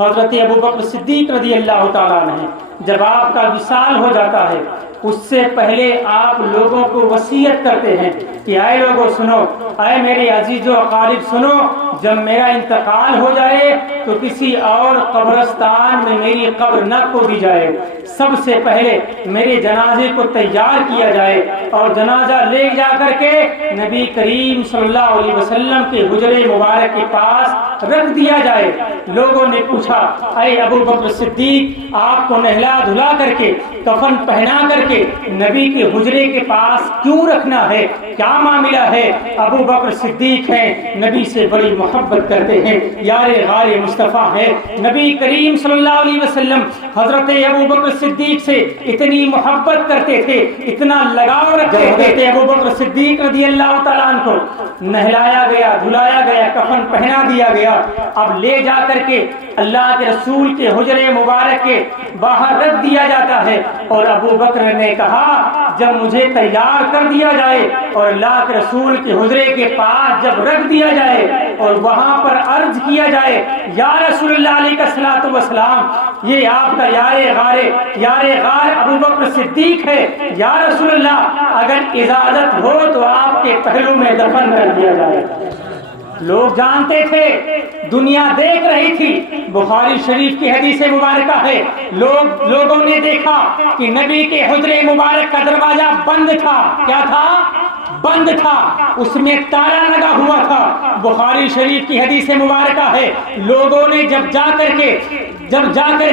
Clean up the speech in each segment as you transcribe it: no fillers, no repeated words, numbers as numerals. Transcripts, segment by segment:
حضرت ابو بکر صدیق رضی اللہ تعالیٰ عنہ جب آپ کا وصال ہو جاتا ہے اس سے پہلے آپ لوگوں کو وصیت کرتے ہیں کہ اے لوگوں سنو، اے میرے عزیز و اقارب سنو، جب میرا انتقال ہو جائے تو کسی اور قبرستان میں میری قبر نہ کھودی جائے، سب سے پہلے میرے جنازے کو تیار کیا جائے اور جنازہ لے جا کر کے نبی کریم صلی اللہ علیہ وسلم کے حجرے مبارک کے پاس رکھ دیا جائے۔ لوگوں نے پوچھا اے ابو بکر صدیق، آپ کو نہلا دھلا کر کے کفن پہنا کر کے نبی کے حجرے کے پاس کیوں رکھنا ہے، کیا معاملہ ہے؟ ابو بکر صدیق ہیں، نبی سے بڑی محبت کرتے ہیں، یار غار مصطفیٰ ہے، نبی کریم صلی اللہ علیہ وسلم حضرت ابو بکر صدیق سے اتنی محبت کرتے تھے، اتنا لگاؤ رکھتے تھے۔ ابو بکر صدیق رضی اللہ تعالیٰ عنہ کو نہلایا گیا، دھلایا گیا، کفن پہنا دیا گیا، اب لے جا کر کے اللہ کے رسول کے حجرے مبارک کے باہر رکھ دیا جاتا ہے، اور ابو بکر نے کہا جب مجھے تیار کر دیا جائے اور اللہ کے رسول کے حجرے کے پاس جب رکھ دیا جائے اور وہاں پر عرض کیا جائے یا رسول اللہ علیہ الصلوۃ والسلام، یہ آپ کا یار غار ابو بکر صدیق ہے، یا رسول اللہ اگر اجازت ہو تو آپ کے پہلو میں دفن کر دیا جائے۔ لوگ جانتے تھے، دنیا دیکھ رہی تھی، بخاری شریف کی حدیث مبارکہ ہے، لوگوں نے دیکھا کہ نبی کے حجرے مبارک کا دروازہ بند تھا، کیا تھا؟ بند تھا، اس میں تالا لگا ہوا تھا۔ بخاری شریف کی حدیث مبارکہ ہے، لوگوں نے جب جا کر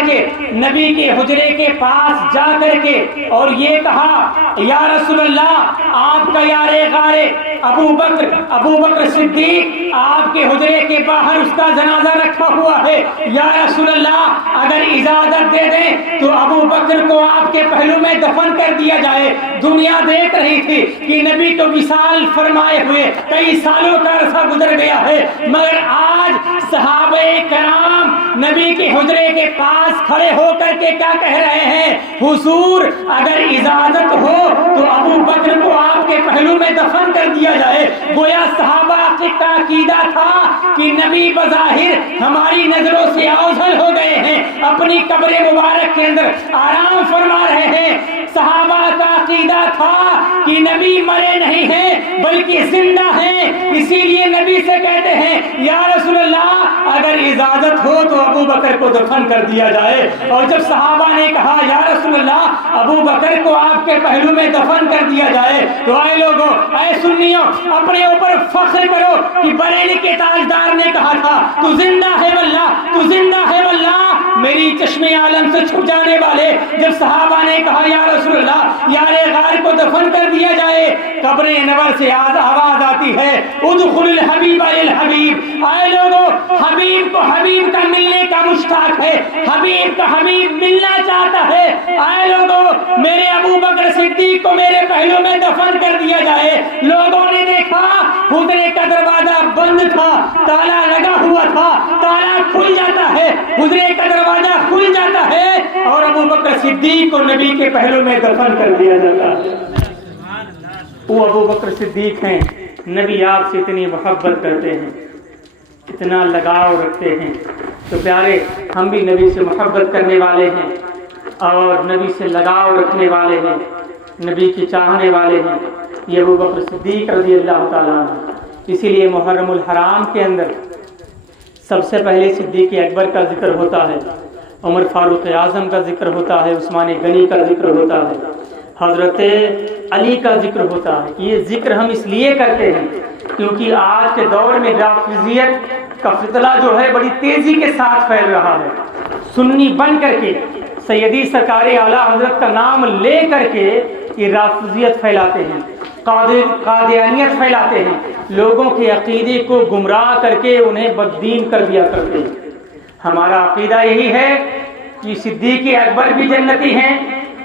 کے نبی کے حجرے کے پاس جا کر کے اور یہ کہا یا رسول اللہ آپ کا یار غار ابو بکر صدیق آپ کے حجرے کے باہر اس کا جنازہ رکھا ہوا ہے، یا رسول اللہ اگر اجازت دے دیں تو ابو بکر کو آپ کے پہلو میں دفن کر دیا جائے۔ دنیا دیکھ رہی تھی کہ نبی تو وصال فرمائے ہوئے کئی سالوں کا عرصہ گزر گیا ہے، مگر آج صحابہ کرام نبی کے حجرے کے پاس کھڑے ہو کر کے کیا کہہ رہے ہیں؟ حضور اگر اجازت ہو تو ابو بکر کو آپ کے پہلو میں دفن کر دیا جائے۔ گویا صحابہ کا عقیدہ تھا کہ نبی بظاہر ہماری نظروں سے اوجھل ہو گئے ہیں، اپنی قبر مبارک کے اندر آرام فرما رہے ہیں۔ صحابہ کا عقیدہ تھا کہ نبی مرے نہیں ہیں بلکہ زندہ ہیں، اسی لیے نبی سے کہتے ہیں یا رسول اللہ اگر اجازت ہو تو ابو بکر کو دفن کر دیا جائے۔ اور جب صحابہ نے کہا یا رسول اللہ ابو بکر کو آپ کے پہلو میں دفن کر دیا جائے تو اے لوگوں، اے سنیوں، اپنے اوپر فخر کرو کہ بریلی کے تاجدار نے کہا تھا تو زندہ ہے واللہ، تو زندہ ہے واللہ، میری چشم عالم سے چھپ جانے والے۔ جب صحابہ نے کہا یا رسول اللہ یار غار کو دفن کر دیا جائے، قبر انور سے آواز آتی ہے ادخل الحبیب الحبیب، اے لوگوں حبیب کو حبیب کا ملنے کا مشتاق ہے، حبیب کا حبیب ملنا چاہتا ہے، اے لوگوں میرے ابو بکر صدیق کو میرے پہلو میں دفن کر دیا جائے۔ لوگوں نے دیکھا حجرے کا دروازہ بند تھا، تالا لگا ہوا تھا، تالا کھل جاتا ہے، حجرے کا دروازہ کھل جاتا ہے اور ابو بکر صدیق کو نبی کے پہلو میں دفن کر دیا جاتا ہے۔ وہ ابو بکر صدیق ہیں، نبی آپ سے اتنی محبت کرتے ہیں، اتنا لگاؤ رکھتے ہیں، تو پیارے ہم بھی نبی سے محبت کرنے والے ہیں اور نبی سے لگاؤ رکھنے والے ہیں، نبی کی چاہنے والے ہیں، یہ ابو بکر صدیق رضی اللہ تعالیٰ عنہ۔ اسی لیے محرم الحرام کے اندر سب سے پہلے صدیق اکبر کا ذکر ہوتا ہے، عمر فاروق اعظم کا ذکر ہوتا ہے، عثمان غنی کا ذکر ہوتا ہے، حضرت علی کا ذکر ہوتا ہے۔ یہ ذکر ہم اس لیے کرتے ہیں کیونکہ آج کے دور میں رافضیت کا فتنہ جو ہے بڑی تیزی کے ساتھ پھیل رہا ہے۔ سنی بن کر کے سیدی سرکار اعلیٰ حضرت کا نام لے کر کے یہ رافضیت پھیلاتے ہیں، قادیانیت پھیلاتے ہیں، لوگوں کے عقیدے کو گمراہ کر کے انہیں بددین کر دیا کرتے ہیں۔ ہمارا عقیدہ یہی ہے کہ صدیق اکبر بھی جنتی ہیں،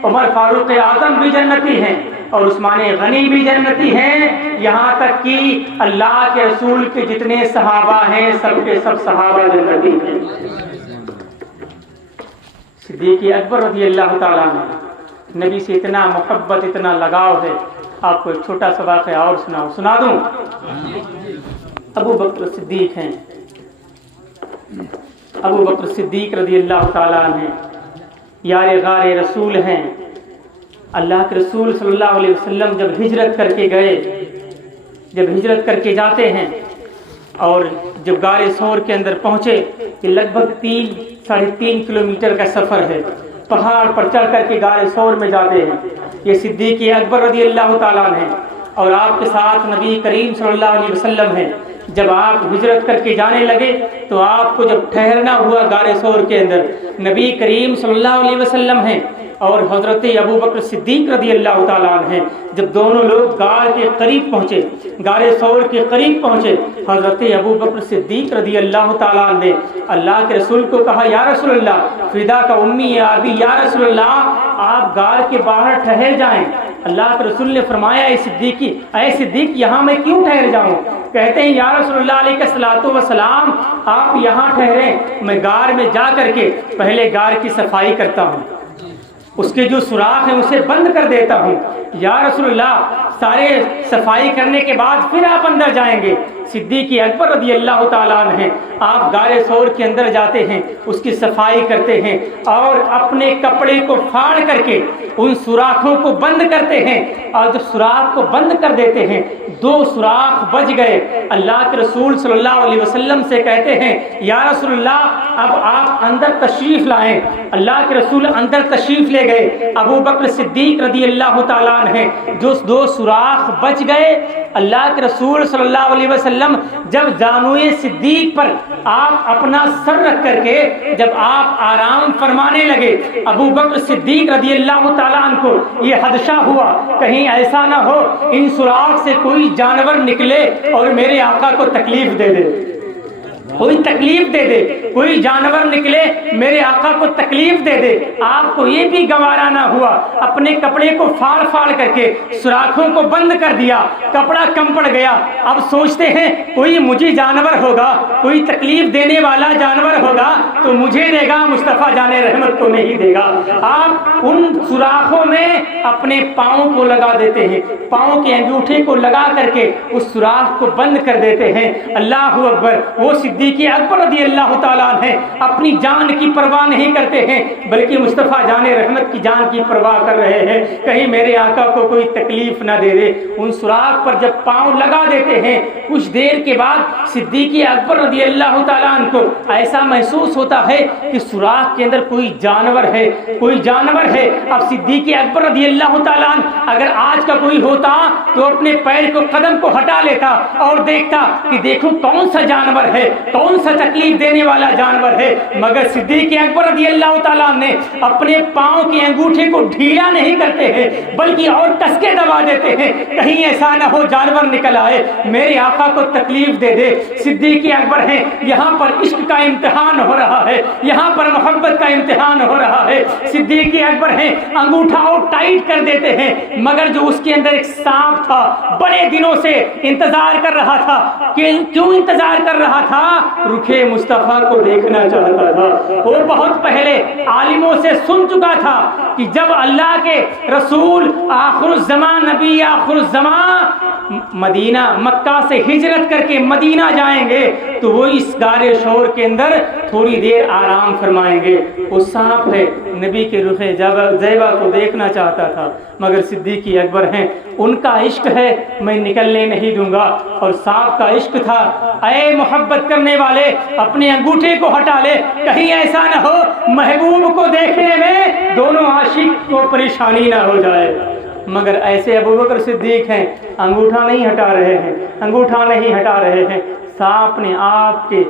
عمر فاروق اعظم بھی جنتی ہیں اور عثمان غنی بھی جنتی ہیں، یہاں تک کہ اللہ کے رسول کے جتنے صحابہ ہیں سب کے سب صحابہ جنتی ہیں۔ صدیق اکبر رضی اللہ تعالیٰ عنہ، نبی سے اتنا محبت، اتنا لگاؤ ہے۔ آپ کو ایک چھوٹا سا واقعہ اور سنا دوں۔ ابو بکر صدیق ہیں، ابو بکر صدیق رضی اللہ تعالیٰ عنہ یار غار رسول ہیں۔ اللہ کے رسول صلی اللہ علیہ وسلم جب ہجرت کر کے گئے، جب ہجرت کر کے جاتے ہیں اور جب غار ثور کے اندر پہنچے کہ لگ بھگ 3-3.5 کلومیٹر کا سفر ہے، پہاڑ پر چڑھ کر کے غار ثور میں جاتے ہیں۔ یہ صدیق اکبر رضی اللہ تعالیٰ عنہ ہیں اور آپ کے ساتھ نبی کریم صلی اللہ علیہ وسلم ہیں۔ جب آپ ہجرت کر کے جانے لگے تو آپ کو جب ٹھہرنا ہوا غار ثور کے اندر، نبی کریم صلی اللہ علیہ وسلم ہیں اور حضرت ابو بکر صدیق رضی اللہ تعالیٰ عنہ ہیں۔ جب دونوں لوگ غار کے قریب پہنچے، غار ثور کے قریب پہنچے، حضرت ابو بکر صدیق رضی اللہ تعالیٰ عنہ نے اللہ کے رسول کو کہا، یا رسول اللہ فدا کا امی یا ابی، یا رسول اللہ آپ غار کے باہر ٹھہر جائیں۔ اللہ کے رسول نے فرمایا، اے صدیق یہاں میں کیوں ٹھہر جاؤں؟ کہتے ہیں یا رسول اللہ علیہ الصلوۃ والسلام آپ یہاں ٹھہریں، میں غار میں جا کر کے پہلے غار کی صفائی کرتا ہوں، اس کے جو سوراخ ہیں اسے بند کر دیتا ہوں۔ یا رسول اللہ سارے صفائی کرنے کے بعد پھر آپ اندر جائیں گے۔ صدیق اکبر رضی اللہ تعالیٰ عنہ ہیں، آپ غار ثور کے اندر جاتے ہیں، اس کی صفائی کرتے ہیں اور اپنے کپڑے کو پھاڑ کر کے ان سوراخوں کو بند کرتے ہیں، اور جب سوراخ کو بند کر دیتے ہیں 2 سوراخ بچ گئے۔ اللہ کے رسول صلی اللہ علیہ وسلم سے کہتے ہیں، یا رسول اللہ اب آپ اندر تشریف لائیں۔ اللہ کے رسول اندر تشریف لے گئے۔ ابو بکر صدیق رضی اللہ تعالیٰ عنہ جو 2 سوراخ بچ گئے، اللہ کے رسول صلی اللہ علیہ وسلم جب جانوئے صدیق پر آپ اپنا سر رکھ کر کے جب آپ آرام فرمانے لگے، ابو بکر صدیق رضی اللہ تعالیٰ عنہ کو یہ خدشہ ہوا کہیں ایسا نہ ہو ان سوراخ سے کوئی جانور نکلے اور میرے آقا کو تکلیف دے دے، کوئی تکلیف دے دے، کوئی جانور نکلے میرے آقا کو تکلیف دے دے۔ آپ کو یہ بھی گوارا نہ ہوا، اپنے کپڑے کو پھاڑ پھاڑ کر کے سوراخوں کو بند کر دیا، کپڑا کم پڑ گیا۔ اب سوچتے ہیں کوئی مجھے جانور ہوگا، کوئی تکلیف دینے والا جانور ہوگا تو مجھے دے گا، مصطفیٰ جان رحمت کو نہیں دے گا۔ آپ ان سوراخوں میں اپنے پاؤں کو لگا دیتے ہیں، پاؤں کے انگوٹھے کو لگا کر کے اس سوراخ کو بند کر دیتے ہیں۔ اللہ اکبر۔ وہ صدیق اکبر رضی اللہ تعالیٰ عنہ اپنی جان کی پرواہ نہیں کرتے ہیں بلکہ مصطفیٰ جان رحمت کی جان کی پرواہ کر رہے ہیں، کہیں میرے آقا کو کوئی تکلیف نہ دے دے۔ ان سوراخ پر جب پاؤں لگا دیتے ہیں کچھ دیر کے بعد صدیق اکبر رضی اللہ تعالیٰ عنہ کو ایسا محسوس ہوتا ہے کہ سوراخ کے اندر کوئی جانور ہے، کوئی جانور ہے۔ اب صدیق اکبر رضی اللہ تعالیٰ عنہ اگر آج کا کوئی ہوتا تو اپنے پیر کو قدم کو ہٹا لیتا اور دیکھتا کہ دیکھو کون سا جانور ہے، کون سا تکلیف دینے والا جانور ہے، مگر صدیق اکبر رضی اللہ تعالیٰ نے اپنے پاؤں کے انگوٹھے کو ڈھیلا نہیں کرتے ہیں بلکہ اور کس کے دبا دیتے ہیں، کہیں ایسا نہ ہو جانور نکل آئے میرے آقا کو تکلیف دے دے۔ صدیق اکبر ہیں، یہاں پر عشق کا امتحان ہو رہا ہے، یہاں پر محبت کا امتحان ہو رہا ہے۔ صدیق اکبر ہیں، انگوٹھا اور ٹائٹ کر دیتے ہیں، مگر جو اس کے اندر ایک سانپ تھا بڑے دنوں سے انتظار کر رہا تھا، کیوں انتظار کر رہا تھا؟ رکھے مصطفیٰ کو دیکھنا چاہتا تھا۔ وہ بہت پہلے عالموں سے سن چکا تھا کہ جب اللہ کے رسول آخر الزمان نبی آخر الزمان مدینہ مکہ سے ہجرت کر کے مدینہ جائیں گے تو وہ اس غار ثور کے اندر تھوڑی دیر آرام فرمائیں گے۔ وہ سانپ ہے، نبی کے رخ زیبا کو دیکھنا چاہتا تھا مگر صدیق اکبر ہیں، ان کا عشق ہے میں نکلنے نہیں دوں گا، اور سانپ کا عشق تھا اے محبت کرنے والے اپنے انگوٹھے کو ہٹا لے، کہیں ایسا نہ ہو محبوب کو دیکھنے میں دونوں عاشق کو پریشانی نہ ہو جائے۔ مگر ایسے ابو بکر صدیق ہیں، انگوٹھا نہیں ہٹا رہے ہیں، انگوٹھا نہیں ہٹا رہے ہیں۔ سانپ نے آپ کے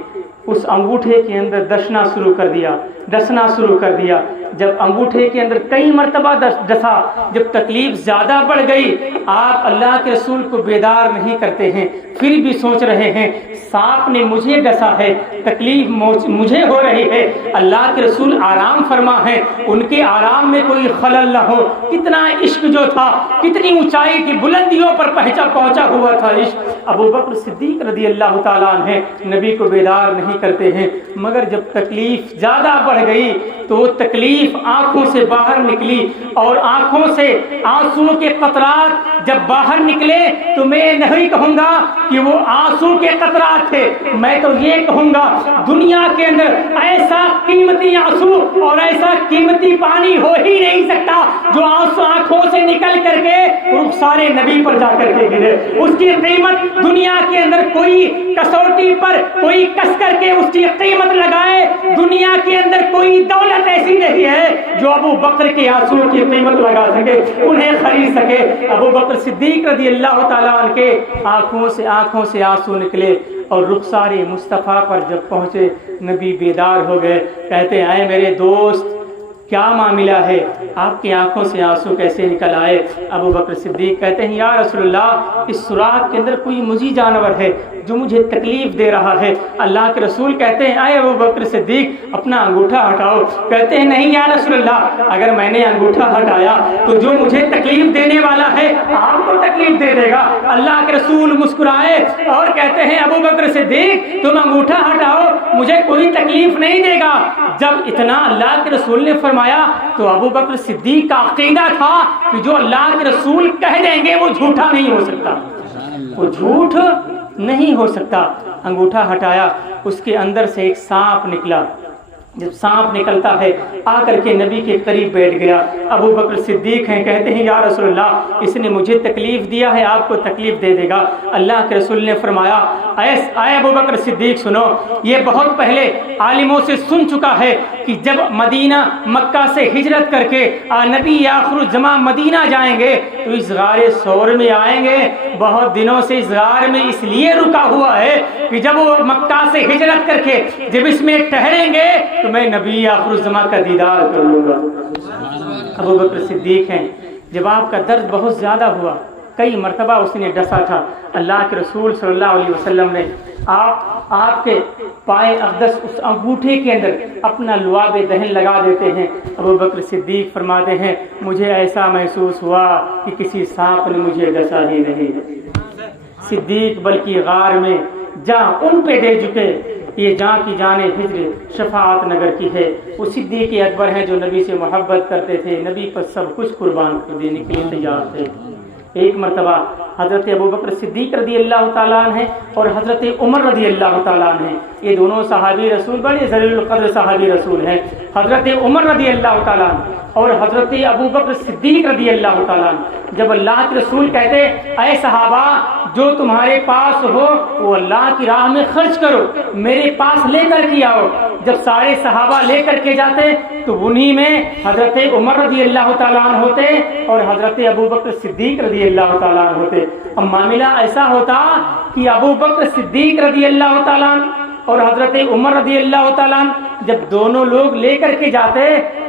اس انگوٹھے کے اندر ڈسنا شروع کر دیا۔ جب انگوٹھے کے اندر کئی مرتبہ ڈسا، جب تکلیف زیادہ بڑھ گئی، آپ اللہ کے رسول کو بیدار نہیں کرتے ہیں، پھر بھی سوچ رہے ہیں سانپ نے مجھے ڈسا ہے، تکلیف مجھے ہو رہی ہے، اللہ کے رسول آرام فرما ہے، ان کے آرام میں کوئی خلل نہ ہو۔ کتنا عشق جو تھا، کتنی اونچائی کی بلندیوں پر پہنچا ہوا تھا عشق۔ ابو بکر صدیق رضی اللہ تعالیٰ عنہ نبی کو بیدار نہیں کرتے ہیں، مگر جب تکلیف زیادہ بڑھ گئی تو وہ تکلیف آنکھوں سے باہر نکلی اور آنکھوں سے آنسوؤں کے قطرات جب باہر نکلے تو میں نہیں کہوں گا کہ وہ آنسو کے قطرات تھے، میں تو یہ کہوں گا دنیا کے اندر ایسا قیمتی آنسو اور ایسا قیمتی پانی ہو ہی نہیں سکتا جو آنکھوں سے نکل کر کے رخسار نبی پر جا کر کے گرے۔ اس کی قیمت دنیا کے اندر کوئی کسوٹی پر کوئی کس کر کے اس کی قیمت لگائے، دنیا کے اندر کوئی دولت ایسی نہیں ہے جو ابو بکر کے آنسو کی قیمت لگا سکے، انہیں خرید سکے۔ ابو بکر صدیق رضی اللہ تعالیٰ عنہ کے آنکھوں سے آنسو نکلے اور رخسار مصطفیٰ پر جب پہنچے نبی بیدار ہو گئے، کہتے ہیں اے میرے دوست کیا معاملہ ہے، آپ کی آنکھوں سے آنسو کیسے نکل آئے؟ ابو بکر صدیق کہتے ہیں یا رسول اللہ اس سوراخ کے اندر کوئی مجھی جانور ہے جو مجھے تکلیف دے رہا ہے۔ اللہ کے رسول کہتے ہیں اے ابو بکر صدیق اپنا انگوٹھا ہٹاؤ۔ کہتے ہیں نہیں یا رسول اللہ، اگر میں نے انگوٹھا ہٹایا تو جو مجھے تکلیف دینے والا ہے آپ کو تکلیف دے دے گا۔ اللہ کے رسول مسکرائے اور کہتے ہیں ابو بکر صدیق تم انگوٹھا ہٹاؤ، مجھے کوئی تکلیف نہیں دے گا۔ جب اتنا اللہ کے رسول نے فرمایا تو ابو بکر صدیق کا عقیدہ تھا کہ جو اللہ کے رسول کہہ دیں گے وہ جھوٹا نہیں ہو سکتا، وہ جھوٹ نہیں ہو سکتا۔ انگوٹھا ہٹایا، اس کے اندر سے ایک سانپ نکلا۔ جب سانپ نکلتا ہے آ کر کے نبی کے قریب بیٹھ گیا۔ ابو بکر صدیق ہیں، کہتے ہیں یا رسول اللہ اس نے مجھے تکلیف دیا ہے، آپ کو تکلیف دے دے گا۔ اللہ کے رسول نے فرمایا اے ابو بکر صدیق سنو، یہ بہت پہلے عالموں سے سن چکا ہے کہ جب مدینہ مکہ سے ہجرت کر کے نبی آخر الزمان مدینہ جائیں گے تو اس غار ثور میں آئیں گے۔ بہت دنوں سے اس غار میں اس لیے رکا ہوا ہے کہ جب وہ مکہ سے ہجرت کر کے جب اس میں ٹھہریں گے تو میں نبی آخر الزمان کا دیدار کر لوں گا۔ ابو بکر صدیق ہیں، جب آپ کا درد بہت زیادہ ہوا، کئی مرتبہ اس نے ڈسا تھا، اللہ کے رسول صلی اللہ علیہ وسلم نے آپ کے پائے اقدس اس انگوٹھے کے اندر اپنا لعاب دہن لگا دیتے ہیں۔ ابو بکر صدیق فرماتے ہیں مجھے ایسا محسوس ہوا کہ کسی سانپ نے مجھے ڈسا ہی نہیں۔ صدیق بلکہ غار میں جہاں ان پہ دے چکے، یہ جہاں کی جان ہجر شفاعت نگر کی ہے۔ وہ صدیق اکبر ہیں جو نبی سے محبت کرتے تھے، نبی پر سب کچھ قربان کر دینے کے لیے تیار تھے۔ ایک مرتبہ حضرت ابو بکر صدیق رضی اللہ تعالیٰ عنہ ہیں اور حضرت عمر رضی اللہ تعالیٰ عنہ ہیں، یہ دونوں صحابی رسول بڑے ذلیل القدر صحابی رسول ہیں۔ حضرت عمر رضی اللہ تعالیٰ عنہ اور حضرت ابو بکر صدیق رضی اللہ تعالیٰ عنہ جب اللہ کے رسول کہتے اے صحابہ جو تمہارے پاس ہو وہ اللہ کی راہ میں خرچ کرو، میرے پاس لے کر کے آؤ، جب سارے صحابہ لے کر کے جاتے تو انہی میں حضرت عمر رضی اللہ تعالیٰ عنہ ہوتے اور حضرت ابو بکر صدیق رضی اللہ تعالیٰ عنہ ہوتے۔ اب معاملہ ایسا ہوتا کہ ابو بکر صدیق رضی اللہ تعالیٰ عنہ اور حضرت عمر رضی اللہ تعالیٰ عنہ جب دونوں لوگ لے کر کے جاتے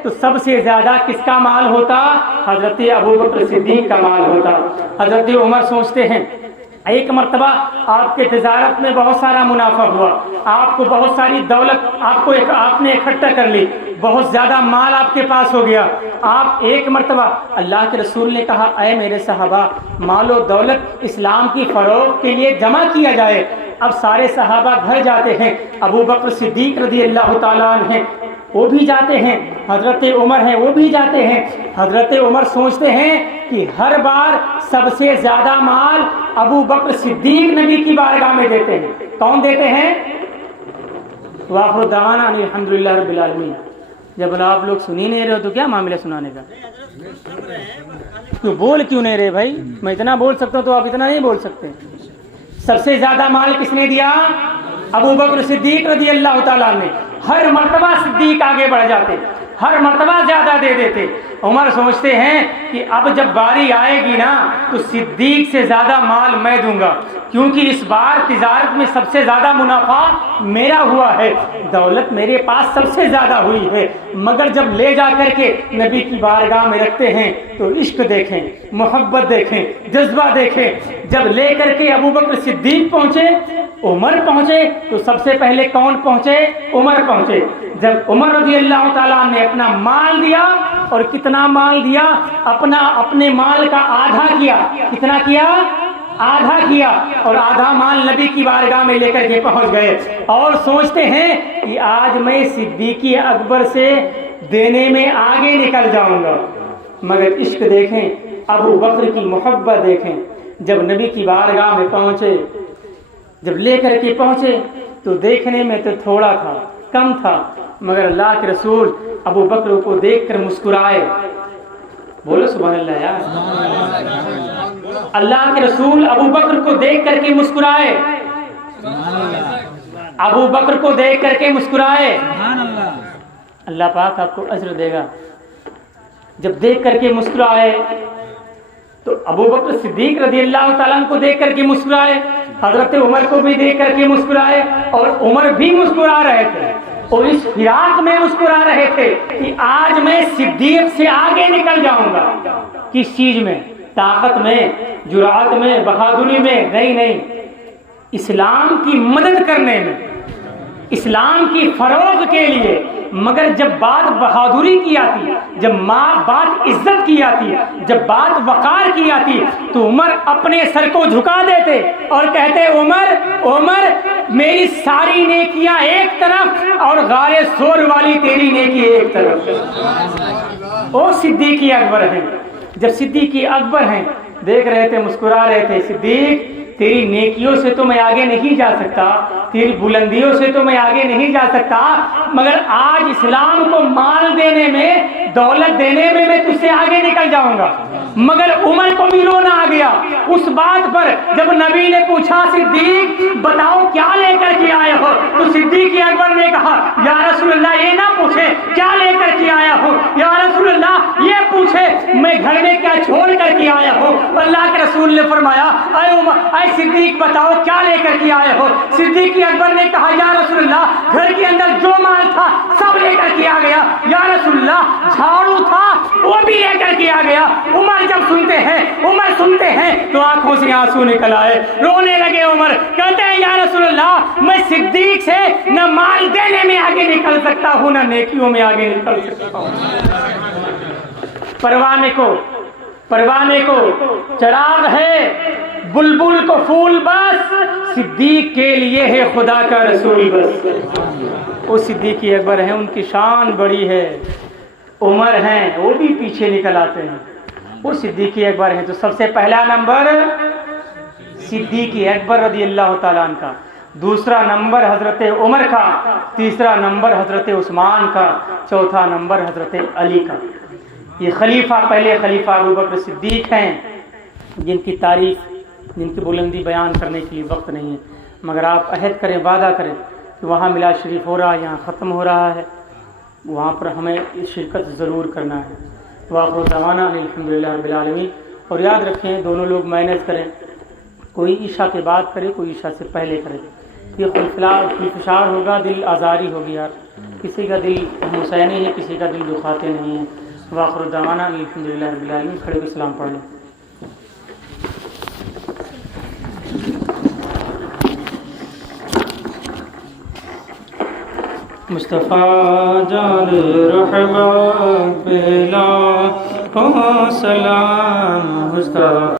تو سب سے زیادہ کس کا مال ہوتا؟ حضرت ابو بکر صدیق کا مال ہوتا۔ حضرت عمر سوچتے ہیں ایک مرتبہ آپ کے تجارت میں بہت سارا منافع ہوا، آپ کو بہت ساری دولت آپ نے اکٹھا کر لی، بہت زیادہ مال آپ کے پاس ہو گیا۔ آپ ایک مرتبہ اللہ کے رسول نے کہا اے میرے صحابہ مال و دولت اسلام کی فروغ کے لیے جمع کیا جائے۔ اب سارے صحابہ گھر جاتے ہیں، ابو بکر صدیق رضی اللہ تعالیٰ عنہ ہیں وہ بھی جاتے ہیں، حضرت عمر ہیں وہ بھی جاتے ہیں۔ حضرت عمر سوچتے ہیں کہ ہر بار سب سے زیادہ مال ابو بکر صدیق نبی کی بارگاہ میں دیتے ہیں۔ کون دیتے ہیں؟ وآخر دعوانا ان الحمدللہ رب العالمین۔ جب آپ لوگ سن ہی نہیں رہے ہو تو کیا معاملہ سنانے کا؟ تو بول کیوں نہیں رہے بھائی؟ میں اتنا بول سکتا ہوں تو آپ اتنا نہیں بول سکتے۔ سب سے زیادہ مال کس نے دیا؟ ابو بکر صدیق رضی اللہ تعالیٰ نے۔ ہر مرتبہ صدیق آگے بڑھ جاتے، ہر مرتبہ زیادہ دے دیتے۔ عمر سوچتے ہیں کہ اب جب باری آئے گی نا تو صدیق سے زیادہ مال میں دوں گا، کیونکہ اس بار تجارت میں سب سے زیادہ منافع میرا ہوا ہے، دولت میرے پاس سب سے زیادہ ہوئی ہے۔ مگر جب لے جا کر کے نبی کی بارگاہ میں رکھتے ہیں تو عشق دیکھیں، محبت دیکھیں، جذبہ دیکھیں۔ جب لے کر کے ابو بکر صدیق پہنچے، عمر پہنچے تو سب سے پہلے کون پہنچے؟ عمر پہنچے۔ جب عمر رضی اللہ تعالیٰ نے اپنا مال دیا، اور کتنا مال دیا؟ اپنے مال کا آدھا کیا۔ کتنا کیا؟ آدھا کیا، اور آدھا مال نبی کی بارگاہ میں لے کر کے پہنچ گئے اور سوچتے ہیں کہ آج میں صدیق اکبر سے دینے میں آگے نکل جاؤں گا۔ مگر عشق دیکھیں، ابو بکر کی محبت دیکھیں. جب نبی کی بارگاہ میں پہنچے، جب لے کر کے پہنچے تو دیکھنے میں تو تھوڑا تھا، کم تھا، مگر اللہ کے رسول ابو بکر کو دیکھ کر مسکرائے. بولو سبحان اللہ یار. اللہ کے رسول ابو بکر کو دیکھ کر کے مسکرائے، ابو بکر کو دیکھ کر کے مسکرائے. اللہ پاک آپ کو اجر دے گا. جب دیکھ کر کے مسکرائے تو ابو بکر صدیق رضی اللہ تعالیٰ عنہ کو دیکھ کر کے مسکرائے، حضرت عمر کو بھی دیکھ کر کے مسکرائے، اور عمر بھی مسکرا رہے تھے اور اس فراق میں مسکرا رہے تھے کہ آج میں صدیق سے آگے نکل جاؤں گا. کس چیز میں؟ طاقت میں، جرأت میں، بہادری میں. نہیں، اسلام کی مدد کرنے میں، اسلام کی فروغ کے لیے. مگر جب بات بہادری کی آتی، جب بات عزت کی آتی، جب بات وقار کی آتی تو عمر اپنے سر کو جھکا دیتے اور کہتے عمر میری ساری نیکیاں ایک طرف اور غار سور والی تیری نیکی ایک طرف. وہ صدیق اکبر ہیں. جب صدیق اکبر ہیں دیکھ رہے تھے، مسکرا رہے تھے. صدیق تیری نیکیوں سے تو میں آگے نہیں جا سکتا، تیری بلندیوں سے تو میں آگے نہیں جا سکتا، مگر آج اسلام کو مال دینے میں، دولت دینے میں تجھ سے آگے نکل جاؤں گا. مگر عمر کو بھی رونا آ گیا اس بات پر جب نبی نے پوچھا صدیق بتاؤ کیا لے کر کے آئے ہو، تو صدیق اکبر نے کہا یا رسول اللہ یہ نہ پوچھے کیا لے کر کے آیا ہو، یا رسول اللہ یہ پوچھے میں گھر میں کیا چھوڑ کر کے آیا ہو. اللہ کے رسول نے فرمایا اے صدیق بتاؤ کیا لے کر کے آئے ہو. صدیق اکبر نے کہا یا رسول اللہ گھر کے اندر جو مال تھا سب لے کر کے آ گیا. یا رسول اللہ جھاڑو تھا وہ بھی لے کر کے آ گیا. عمر جب سنتے ہیں تو آنکھوں سے آنسو نکل آئے، رونے لگے. عمر کہتے ہیں یا رسول اللہ میں صدیق سے نہ مال دینے میں آگے نکل سکتا ہوں نہ نیکیوں میں آگے نکل سکتا ہوں. پروانے کو چراغ ہے، بلبل کو پھول بس، صدیق کے لیے ہے خدا کا رسول بس. وہ صدیق اکبر ہیں، ان کی شان بڑی ہے. عمر ہیں وہ بھی پیچھے نکل آتے ہیں. وہ صدیق اکبر ہیں. تو سب سے پہلا نمبر صدیق اکبر رضی اللہ تعالیٰ عنہ کا، دوسرا نمبر حضرت عمر کا، تیسرا نمبر حضرت عثمان کا، چوتھا نمبر حضرت علی کا. یہ پہلے خلیفہ ابو بکر صدیق ہیں جن کی تعریف، جن کی بلندی بیان کرنے کے لیے وقت نہیں ہے. مگر آپ عہد کریں، وعدہ کریں کہ وہاں میلاد شریف ہو رہا ہے، یہاں ختم ہو رہا ہے، وہاں پر ہمیں شرکت ضرور کرنا ہے. وآخر دعوانا الحمدللہ رب العالمین. اور یاد رکھیں دونوں لوگ مینیج کریں، کوئی عشاء کے بعد کرے، کوئی عشاء سے پہلے کرے. یہ خلفشار ہوگا، دل آزاری ہوگی یار. کسی کا دل حسینی ہے، کسی کا دل دکھاتے نہیں ہیں. وآخر دعوانا الحمدللہ رب العالمین. کھڑے ہوئے سلام پڑھ لیں. مصطفیٰ جان رحمت بلا ہو سلام مصطفیٰ